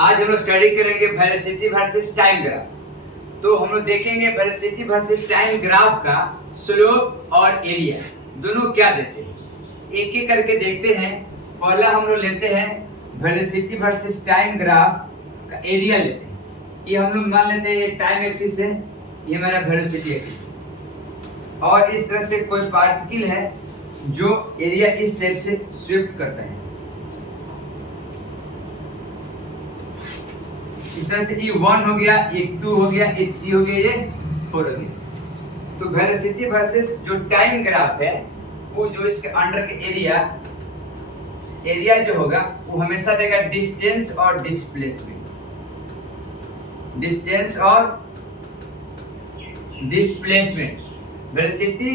आज हम लोग स्टडी करेंगे वेलोसिटी वर्सेस टाइम ग्राफ। तो हम लोग देखेंगे वेलोसिटी वर्सेस टाइम ग्राफ का स्लोप और एरिया दोनों क्या देते हैं, एक एक करके देखते हैं। पहला हम लोग लेते हैं वेलोसिटी वर्सेस टाइम ग्राफ का एरिया लेते हैं। ये हम लोग मान लेते हैं ये टाइम एक्सिस है, ये हमारा वेलोसिटी एक्सिस है, और इस तरह से कोई पार्टिकल है जो एरिया इस टाइप से स्विफ्ट करता है। इस तरह से E1 हो गया, E2 हो गया, E3 हो गया, ये 4 हो गया। तो वेलोसिटी वर्सेस जो टाइम ग्राफ है वो जो इसके अंडर के एरिया जो होगा वो हमेशा देगा डिस्टेंस और डिस्प्लेसमेंट। डिस्टेंस और डिस्प्लेसमेंट वेलोसिटी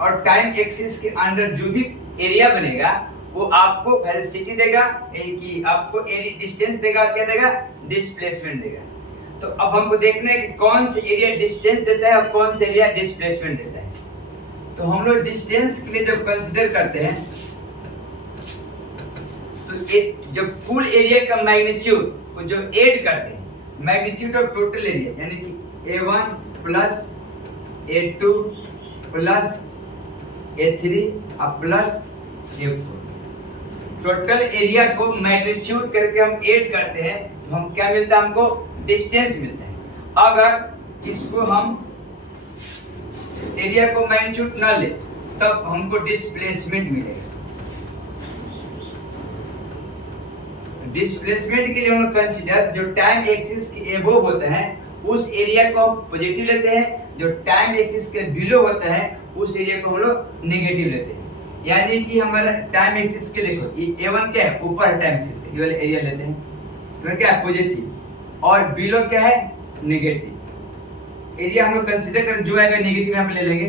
और टाइम एक्सिस के अंडर जो भी एरिया बनेगा वो आपको वेलोसिटी देगा, कि आपको एरिया डिस्टेंस देगा, क्या देगा, डिस्प्लेसमेंट देगा। तो अब हमको देखना है कि कौन से एरिया डिस्टेंस देता है और कौन से एरिया डिस्प्लेसमेंट देता है। तो हम लोग डिस्टेंस के लिए जब कंसीडर करते हैं तो जब कुल एरिया का मैग्नीट्यूड को जो ऐड करते हैं, मैग्नीट्यूड ऑफ टोटल एरिया यानी कि A1 plus A2 plus A3 और प्लस A4, टोटल एरिया को मैग्नीट्यूड करके हम ऐड करते हैं तो हम क्या मिलता है, हमको डिस्टेंस मिलता है। अगर इसको हम एरिया को मैग्नीट्यूड ना ले तब हमको डिस्प्लेसमेंट मिलेगा। डिस्प्लेसमेंट के लिए हम लोग कंसीडर जो टाइम एक्सिस के अबव होता है उस एरिया को हम पॉजिटिव लेते हैं, जो टाइम एक्सिस के बिलो होता है उस एरिया को हम लोग नेगेटिव लेते हैं। यानी कि हमारा टाइम एक्सिस के देखो ये A1 क्या है, ऊपर टाइम एक्सिस है, ये वाला एरिया लेते हैं, तो क्या है पॉजिटिव, और बिलो क्या है नेगेटिव। एरिया हम लोग कंसीडर कर जो आएगा नेगेटिव यहाँ पे ले लेंगे।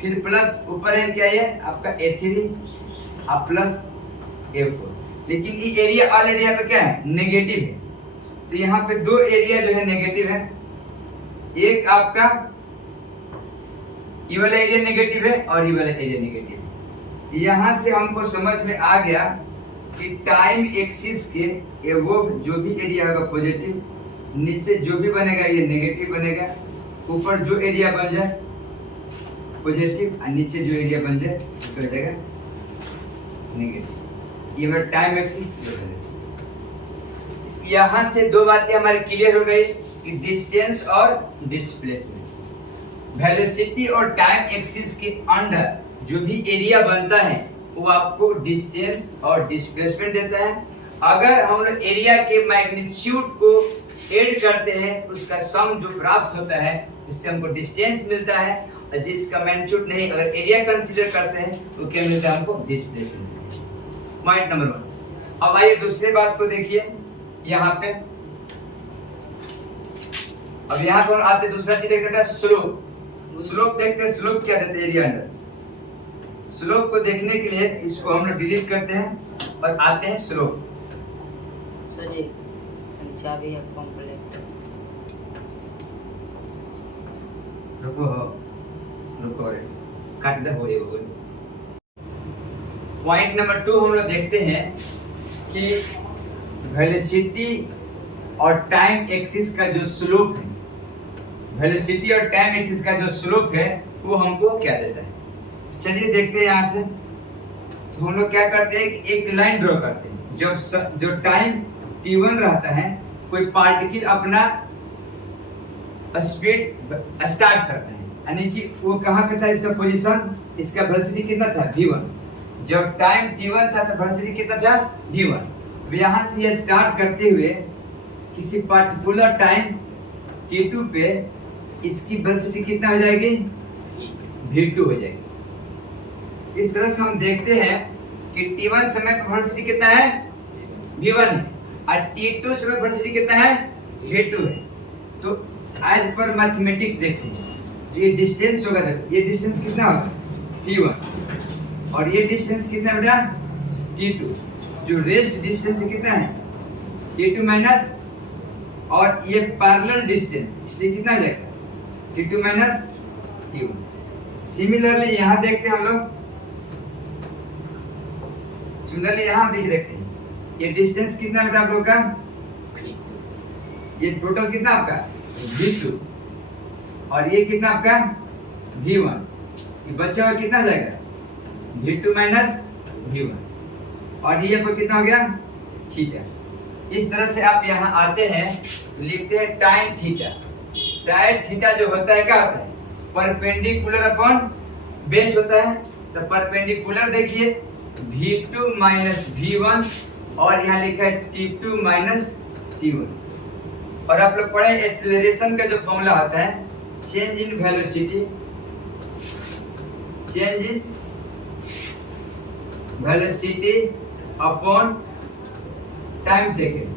फिर प्लस ऊपर है क्या है आपका A3 और प्लस A4, लेकिन ये एरिया ऑलरेडी यहाँ पे क्या है नेगेटिव है। तो यहाँ पे दो एरिया जो है नेगेटिव है, एक आपका ये वाला एरिया नेगेटिव है और ये वाला एरिया नेगेटिव है। यहाँ से हमको समझ में आ गया कि टाइम एक्सिस के वो जो भी एरिया होगा पॉजिटिव, नीचे जो भी बनेगा ये नेगेटिव बनेगा, ऊपर जो एरिया बन जाए पॉजिटिव और नीचे जो एरिया बन जाए वो हो जाएगा नेगेटिव। ये मेरा टाइम एक्सिस। यहाँ से दो बातें हमारी क्लियर हो गई कि डिस्टेंस और डिस्प्लेसमेंट। वेलोसिटी और टाइम एक्सिस के अंडर जो भी एरिया बनता है वो आपको डिस्टेंस और डिस्प्लेसमेंट देता है। अगर हम लोग एरिया के मैग्नीट्यूड को ऐड करते हैं उसका सम जो प्राप्त होता है उससे हमको डिस्टेंस मिलता है, और जिसका मैग्नीट्यूड नहीं अगर एरिया कंसीडर करते हैं तो क्या मिलता है, हमको डिस्प्लेसमेंट। Point number 1। अब आइए दूसरी बात को देखिए यहाँ पे। अब यहाँ पर आते दूसरा चीज देखते हैं स्लोप। स्लोप देखते हैं, स्लोप क्या देते हैं एरिया अंडर। स्लोप को देखने के लिए इसको हम लोग डिलीट करते हैं और आते हैं स्लोप। सर जी चाबी है कंप्लीट। रुको रे काट दे, हो रही है। पॉइंट नंबर 2 हम लोग देखते हैं कि वेलोसिटी और टाइम एक्सिस का जो स्लोप है, वेलोसिटी और टाइम एक्सिस का जो स्लोप है वो हमको क्या देता है। चलिए देखते हैं यहाँ से। तो हम लोग क्या करते हैं कि एक लाइन ड्रॉ करते हैं। जब जो टाइम t1 रहता है कोई पार्टिकल अपना स्पीड स्टार्ट करता है, यानी कि वो कहाँ पे था, इसका पोजीशन, इसका वेलोसिटी कितना था v1। जब टाइम t1 था तो वेलोसिटी कितना था v1। यहाँ से ये स्टार्ट करते हुए किसी पार्टिकुलर टाइम t2 पे इसकी वेलोसिटी कितना हो जाएगी, v2 हो जाएगी। इस तरह से हम देखते हैं कि t1 समय पर वेलोसिटी कितना है v1 है और t2 समय पर वेलोसिटी कितना है v2 है। तो आज पर मैथमेटिक्स देखते हैं। जो ये डिस्टेंस होगा, देखो ये डिस्टेंस कितना होगा t1 और ये डिस्टेंस कितना बेटा t2। जो रेस्ट डिस्टेंस कितना है t2 माइनस, और ये पैरेलल डिस्टेंस इसलिए कितना हो जाएगा t2 माइनस t1। सिमिलरली यहाँ देखते हैं हम लोग, सिमिलरली यहाँ देखते हैं ये डिस्टेंस कितना बेटा आप लोग का ये टोटल कितना आपका V2 और ये कितना आपका V1, ये बच्चा हुआ कितना जाएगा V2 माइनस V1 और ये पर कितना हो गया थीटा। इस तरह से आप यहाँ आते हैं तो लिखते हैं टाइन थीटा। टाइन थीटा जो होता है क्या होता है परपेंडिकुलर अपॉन बेस होता है। तो परपेंडिकुलर देखिए V2 माइनस V1 और यहाँ लिखा है T2 माइनस T1। और आप लोग पढ़े एक्सेलरेशन का जो फॉर्मूला होता है change in velocity, change in velocity upon time taken,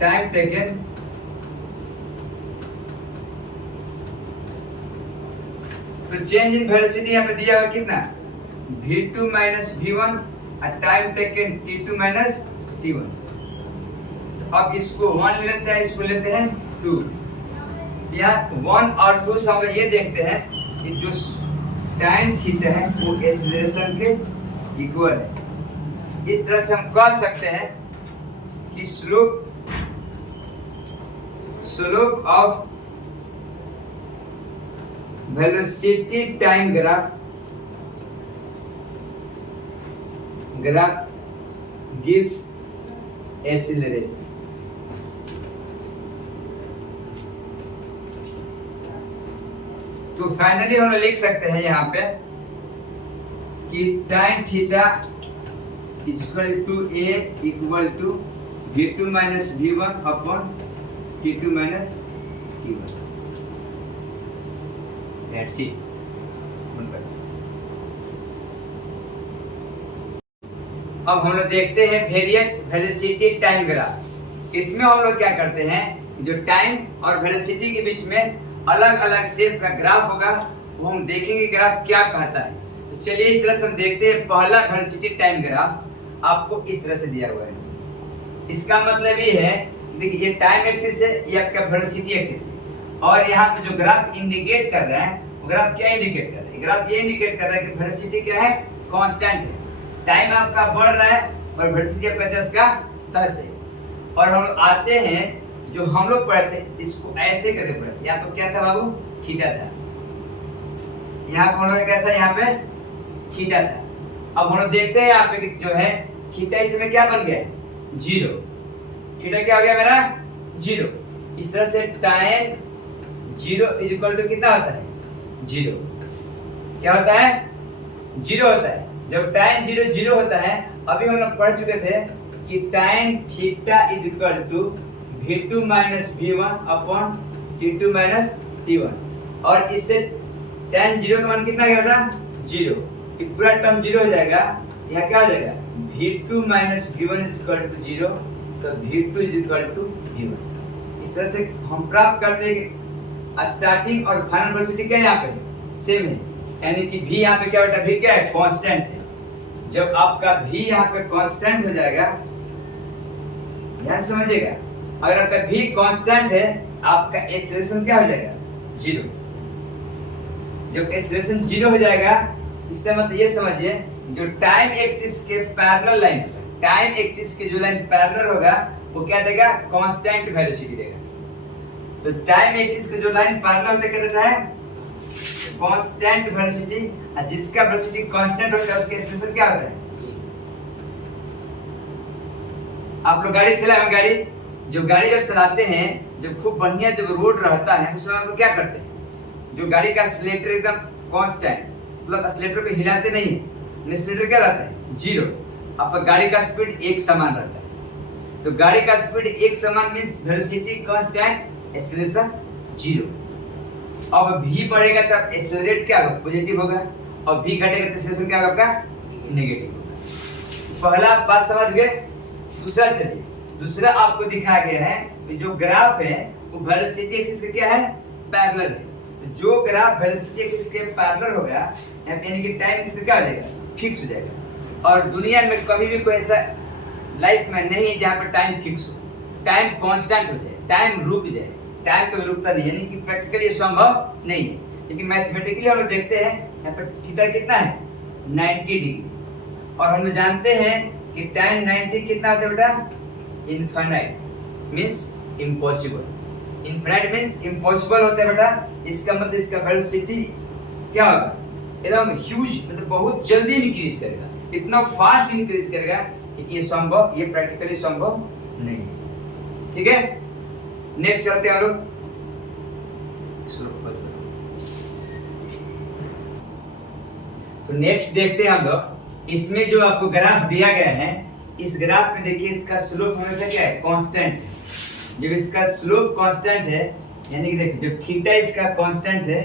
time taken तो चेंज इन वेलोसिटी यहाँ पे दिया हुआ कितना V2 माइनस V1 और time taken T2 minus T1। तो अब इसको 1 लेते हैं, इसको लेते हैं 2। यहाँ 1 और 2 से हम लोग ये देखते हैं कि जो टाइम थीटा है वो एक्सेलरेशन के इक्वल है। इस तरह से हम कह सकते हैं कि slope of velocity time graph gives acceleration. तो फाइनली हम लोग लिख सकते हैं यहाँ पे कि time theta equal to A equal to V2 minus V1 upon T2 minus T1। That's it। अब हम लोग देखते हैं वेरियस वेलोसिटी टाइम ग्राफ। इसमें हम लोग क्या करते हैं जो टाइम और वेलोसिटी के बीच में अलग अलग शेप का ग्राफ होगा वो हम देखेंगे ग्राफ क्या कहता है। तो चलिए इस तरह से हम देखते हैं। पहला वेलोसिटी टाइम ग्राफ आपको इस तरह से दिया हुआ है। इसका मतलब ये है देखिए ये टाइम एक्सिस है, ये आपका वेलोसिटी एक्सिस है और यहाँ पे जो ग्राफ इंडिकेट कर रहा है वो ग्राफ क्या इंडिकेट कर रहा है, ग्राफ ये इंडिकेट कर रहा है कि वेलोसिटी क्या है कांस्टेंट है। टाइम आपका बढ़ रहा है और वेलोसिटी आपका जस्ट का तस है। और हम आते हैं जो हम लोग पढ़ते इसको ऐसे करके पढ़ते। यहाँ पे क्या था बाबू थीटा था, यहाँ पे हम लोग क्या था यहाँ पे थीटा था। अब हम लोग देखते हैं यहाँ पे जो है थीटा इसमें क्या बन गया 0। थीटा क्या हो गया मेरा 0। इस तरह से टाइम 0 इज इक्वल टू कितना होता है 0। क्या होता है 0 होता है। जब टाइम 0 होता है अभी हम लोग पढ़ चुके थे कि time theta is equal to V2 minus V1 upon T2 minus T1। और इससे tan 0 का मान कितना गया बेटा 0। ये पूरा टर्म 0 हो जाएगा। यहाँ क्या हो जाएगा V2 minus V1 is equal to 0। तो V2 is equal to V1। इस तरह से हम प्राप्त करते हैं कि स्टार्टिंग और फाइनल वेलोसिटी क्या यहाँ पे सेम है, यानी कि V यहाँ पे क्या बेटा V क्या है कांस्टेंट है। जब आपका V यहाँ पे कांस्टेंट हो जाएगा, ध्यान से समझिएगा, अगर आपका V कांस्टेंट है आपका एक्सेलरेशन क्या हो जाएगा 0। जब एक्सेलरेशन 0 हो जाएगा इससे मतलब ये समझिए जो टाइम एक्सिस के पैरेलल लाइन, टाइम एक्सिस के जो लाइन पैरेलल होगा वो क्या देगा कांस्टेंट वेलोसिटी देगा। तो टाइम एक्सिस के जो लाइन पैरेलल होता है क्या देता है कांस्टेंट वेलोसिटी, और जिसका वेलोसिटी कांस्टेंट होता है उसका एक्सेलरेशन क्या होता है। आप लोग गाड़ी चलाए, गाड़ी जब चलाते हैं जब खूब बढ़िया जब रोड रहता है उस समय क्या करते हैं जो गाड़ी का एक्सीलरेटर एकदम कांस्टेंट, मतलब एक्सीलरेटर पे हिलाते नहीं है, एक्सीलरेटर क्या रहता है 0। आपका गाड़ी का स्पीड एक समान रहता है। तो गाड़ी का स्पीड एक समान मींस वेलोसिटी कांस्टेंट, एक्सीलरेशन 0। अब v बढ़ेगा तब एक्सेलरेट क्या होगा पॉजिटिव होगा और v घटेगा तो एक्सेलरेशन क्या होगा नेगेटिव होगा। पहला बात समझ गए। दूसरा चलिए, दूसरा आपको दिखाया गया है कि जो ग्राफ है वो वेलोसिटी एक्सिस के क्या है पैरेलल है। तो जो ग्राफ वेलोसिटी एक्सिस के पैरेलल होगा यानी कि टाइम इसका क्या हो जाएगा फिक्स हो जाएगा। और दुनिया में कभी भी कोई ऐसा लाइफ में नहीं है जहाँ पर टाइम फिक्स हो, टाइम कांस्टेंट हो जाए, टाइम रुक जाए, टाइम कभी रुकता नहीं, यानी कि प्रैक्टिकली संभव नहीं है। लेकिन मैथमेटिकली हम लोग देखते हैं यहाँ पर थीटा कितना है 90 डिग्री और हम जानते हैं कि tan 90 कितना होता है बेटा infinite means impossible, infinite means impossible होता है बेटा, इसका मतलब इसका वेलोसिटी क्या होगा, एकदम ह्यूज, मतलब बहुत जल्दी इंक्रीज करेगा, इतना फास्ट इंक्रीज करेगा कि ये संभव, ये प्रैक्टिकली संभव नहीं है। ठीक है, नेक्स्ट चलते हैं हम लोग। तो नेक्स्ट देखते हैं हम लोग, इसमें जो आपको ग्राफ दिया गया है, इस ग्राफ में देखिए इसका स्लोप हमेशा क्या है, कांस्टेंट है। जब इसका स्लोप कांस्टेंट है, यानी कि देखिए जब थीटा इसका कांस्टेंट है,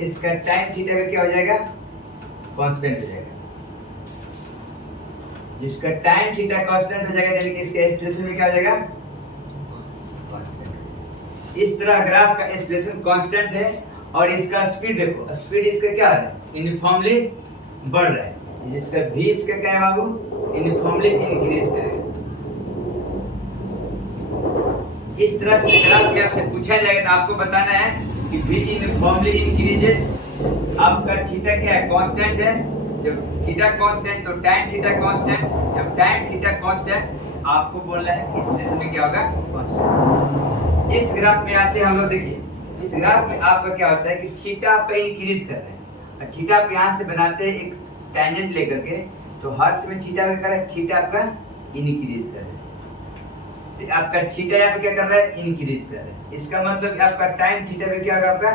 इसका टाइम थीटा में क्या हो जाएगा, कांस्टेंट हो जाएगा। जिसका टाइम थीटा कांस्टेंट हो जाएगा, यानी कि इसका एक्सीलरेशन में क्या हो जाएगा, कांस्टेंट। इस तरह ग्राफ का एक्सीलरेशन कांस्टेंट है और इसका स्पीड देखो, स्पीड इसका क्या है, यूनिफॉर्मली बढ़ रहा है। जिसका v इसका क्या है बाबू, यूनिफॉर्मली इंक्रीज करेगा। इस तरह से ग्राफ में आपसे पूछा जाएगा तो आपको बताना है कि v यूनिफॉर्मली इंक्रीजेस, आपका थीटा क्या है, कांस्टेंट है। जब थीटा कांस्टेंट तो tan थीटा कांस्टेंट, जब tan थीटा कांस्टेंट, आपको बोलना है इस लेसन में क्या होगा, कांस्टेंट। इस ग्राफ में आते हैं हम लोग, देखिए इस ग्राफ में आपका क्या होता है कि थीटा आपका इंक्रीज कर रहा है, और थीटा आप यहाँ से बनाते हैं एक टेंजेंट लेकर के, तो हर समय थीटा क्या कर रहा है, थीटा आपका इंक्रीज कर रहा है। तो आपका थीटा यहाँ पे क्या कर रहा है, इंक्रीज कर रहा है। इसका मतलब आपका टाइम थीटा में क्या होगा, आपका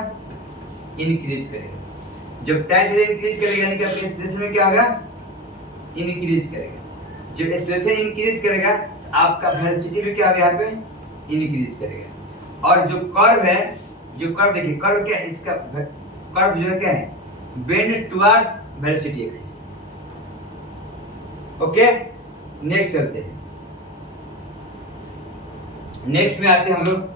इंक्रीज करेगा। जब टाइम थीटा इंक्रीज करेगा, यानी कि आपके एक्सीलरेशन में क्या होगा, इंक्रीज करेगा। जब एक्सीलरेशन इंक्रीज करेगा, आपका वेलोसिटी भी क्या होगा, यहाँ पे इंक्रीज करेगा। और जो कर्व है, जो कर्व देखिए, कर्व क्या है, इसका कर्व जो है क्या है, bend towards velocity axis. Okay, next चलते हैं। नेक्स्ट में आते हैं हम लोग,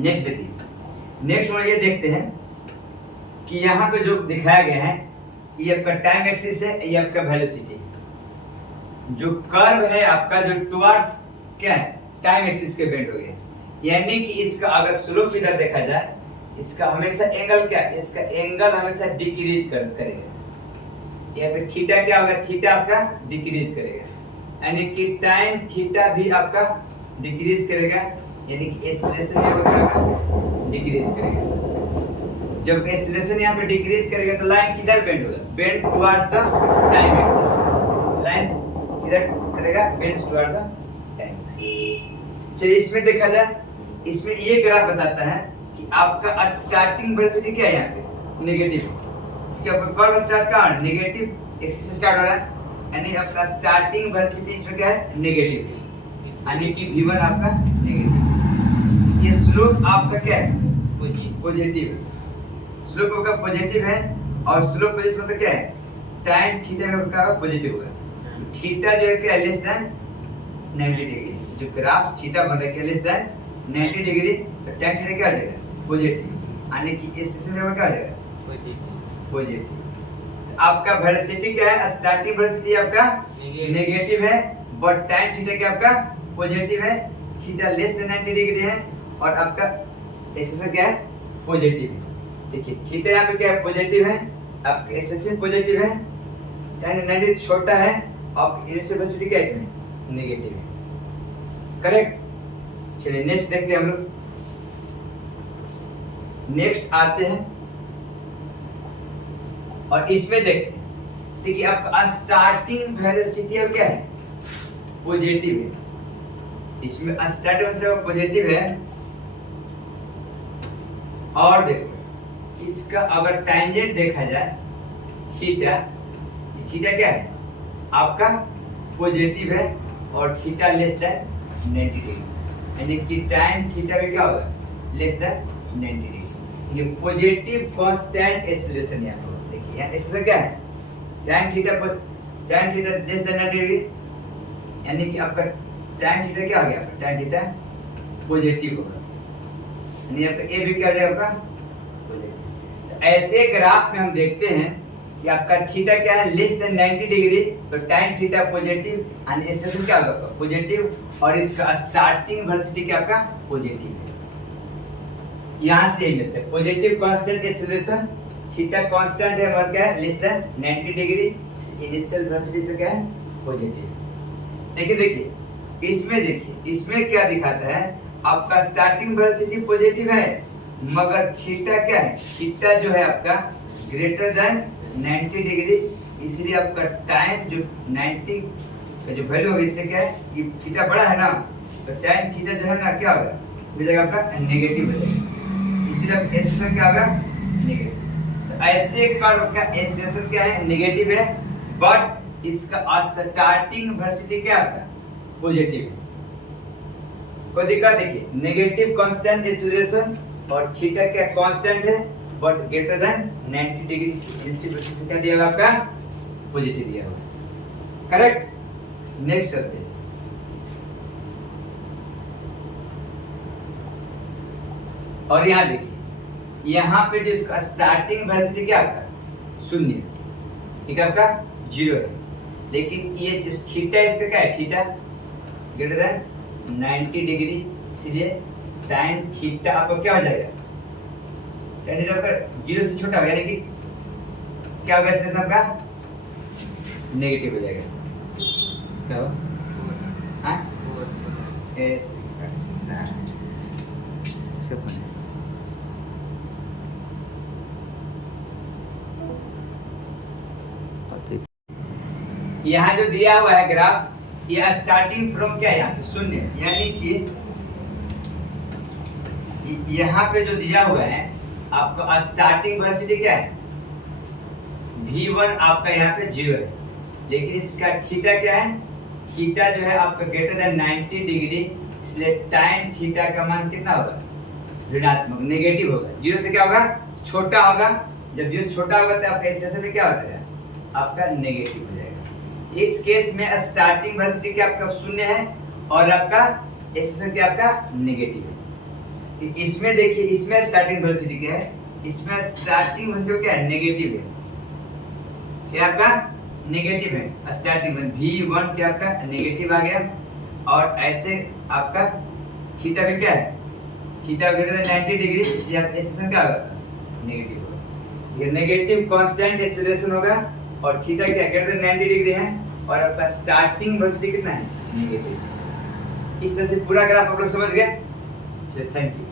नेक्स्ट देखिए, नेक्स्ट में ये देखते हैं कि यहाँ पे जो दिखाया गया है, ये आपका टाइम एक्सिस है, ये आपका वेलोसिटी है। जो कर्व है आपका, जो टुवर्ड्स क्या है, टाइम एक्सिस के बेंड हो गया, यानी कि इसका अगर स्लोप इधर देखा जाए, इसका हमेशा एंगल क्या है, इसका एंगल हमेशा डिक्रीज करेगा। यहाँ पे थीटा क्या होगा, थीटा आपका डिक्रीज करेगा, यानी कि टाइम थीटा भी आपका डिक्रीज करेगा, यानी कि एक्सीलरेशन यहाँ पे क्या होगा, डिक्रीज करेगा। जब एक्सीलरेशन यहाँ पे डिक्रीज करेगा तो लाइन किधर बेंड होगा, bend towards the time axis. Line किधर करेगा, bend towards the time axis. चलिए इसमें देखा जाए, इसमें ये ग्राफ बताता है कि आपका स्टार्टिंग वेलोसिटी क्या है, यहाँ पे नेगेटिव, क्योंकि आपका कर्व स्टार्ट कहाँ, नेगेटिव एक्सिस से स्टार्ट हो रहा है, यानी आपका स्टार्टिंग वेलोसिटी इसमें क्या है, नेगेटिव, यानी कि v1 आपका नेगेटिव। ये स्लोप आपका क्या है, पॉजिटिव है। स्लोप आपका पॉजिटिव है, और स्लोप पॉजिटिव मतलब क्या है, tan थीटा का क्या होगा, पॉजिटिव होगा। थीटा जो है क्या, लेस देन 90 डिग्री। जो ग्राफ थीटा बन रहा है क्या, लेस देन 90 डिग्री, तो tan थीटा क्या आ जाएगा, पॉजिटिव, यानी कि इस सिस्टम में क्या आ जाएगा, पॉजिटिव। आपका वेलोसिटी क्या है, स्टार्टिंग वेलोसिटी आपका नेगेटिव है, बट tan थीटा क्या आपका पॉजिटिव है, थीटा लेस देन 90 डिग्री है, और आपका एक्सेस क्या है, पॉजिटिव है। देखिए थीटा यहाँ पे क्या है, पॉजिटिव है, आपका एक्सेस पॉजिटिव है, tan 90 छोटा है, और इनिशियल वेलोसिटी क्या है, इसमें नेगेटिव है। करेक्ट। चलिए नेक्स्ट देखते हैं हम लोग। नेक्स्ट आते हैं और इसमें देखते हैं, देखिए आपका स्टार्टिंग वेलोसिटी अब क्या है, पॉजिटिव है। इसमें स्टार्टिंग वेलोसिटी पॉजिटिव है, और देखो इसका अगर टेंजेंट देखा जाए थीटा, थीटा क्या है आपका पॉजिटिव है, और थीटा लेस देन 90 डिग्री, यानी कि tan थीटा भी क्या होगा, लेस देन 90 डिग्री। ये पॉजिटिव कांस्टेंट एक्सीलरेशन यहाँ पर देखिए, यहाँ एक्सीलरेशन क्या है, tan theta less than 90 degree, यानी कि आपका tan थीटा क्या आ गया, आपका tan थीटा पॉजिटिव होगा, यानी आपका ए भी क्या आ जाएगा, आपका पॉजिटिव। तो ऐसे ग्राफ में हम देखते हैं कि आपका थीटा क्या है, लेस देन 90 डिग्री, तो tan थीटा पॉजिटिव, यानी एक्सीलरेशन क्या होगा, पॉजिटिव, और इसका स्टार्टिंग वेलोसिटी क्या आपका पॉजिटिव है। यहाँ से मिलते हैं positive constant acceleration, theta constant है और क्या है less than 90 degree, initial velocity से क्या है पॉजिटिव। लेकिन देखिए इसमें क्या दिखाता है आपका स्टार्टिंग वेलोसिटी पॉजिटिव है मगर थीटा क्या है, थीटा जो है आपका ग्रेटर देन 90 डिग्री, इसलिए आपका टाइम जो 90 का जो वैल्यू होगा इससे क्या है कि थीटा बड़ा है ना तो टाइम थीटा जो है ना क्या होगा हो जाएगा आपका नेगेटिव हो जाएगा, इसलिए अब एक्सेलेरेशन क्या होगा नेगेटिव। तो ऐसे कर्व का एक्सेलेरेशन क्या है नेगेटिव है बट इसका स्टार्टिंग वेलोसिटी क्या आपका पॉजिटिव है। कोई दिक्कत देखिए नेगेटिव कांस्टेंट एक्सेलरेशन और थीटा क्या कांस्टेंट है but greater than 90 degree initial से क्या दिया हुआ आपका पॉजिटिव दिया हुआ करेक्ट। नेक्स्ट चलते हैं और यहाँ देखिए यहाँ पे जो इसका स्टार्टिंग वेलोसिटी क्या आपका शून्य ठीक है आपका जीरो है, लेकिन ये जिस थीटा इसका क्या है थीटा ग्रेटर देन 90 डिग्री, इसलिए टाइम थीटा आपका क्या हो जाएगा tan थीटा आपका जीरो से छोटा हो यानी कि क्या होगा इससे सबका नेगेटिव हो जाएगा। क्या हो हाँ सब यहाँ जो दिया हुआ है ग्राफ ये स्टार्टिंग फ्रॉम क्या है यहाँ शून्य, यानी कि यहाँ पे जो दिया हुआ है आपको स्टार्टिंग वेलोसिटी क्या है v1 आपका यहाँ पे 0 है, लेकिन इसका थीटा क्या है थीटा जो है आपका ग्रेटर देन 90 डिग्री, इसलिए टाइम थीटा का मान कितना होगा ऋणात्मक नेगेटिव होगा, 0 से क्या होगा छोटा होगा, जब 0 से छोटा होगा तो आपका एक्सेलेरेशन में क्या होता है आपका नेगेटिव हो जाएगा। इस केस में स्टार्टिंग वेलोसिटी क्या आपका शून्य है और आपका एक्सेलेरेशन क्या आपका नेगेटिव है। इसमें देखिए इसमें स्टार्टिंग वेलोसिटी क्या है, इसमें स्टार्टिंग वेलोसिटी क्या है नेगेटिव है, क्या आपका नेगेटिव है स्टार्टिंग में v1 क्या आपका नेगेटिव आ गया और ऐसे आपका थीटा भी क्या है थीटा ग्रेटर देन 90 डिग्री, इसलिए आपका एक्सेलेरेशन क्या होगा नेगेटिव होगा। ये नेगेटिव कांस्टेंट एक्सेलेरेशन होगा और थीटा क्या ग्रेटर देन 90 डिग्री है और आपका स्टार्टिंग वेलोसिटी कितना है नेगेटिव। इस तरह से पूरा ग्राफ आप लोग समझ गए। चलिए थैंक यू।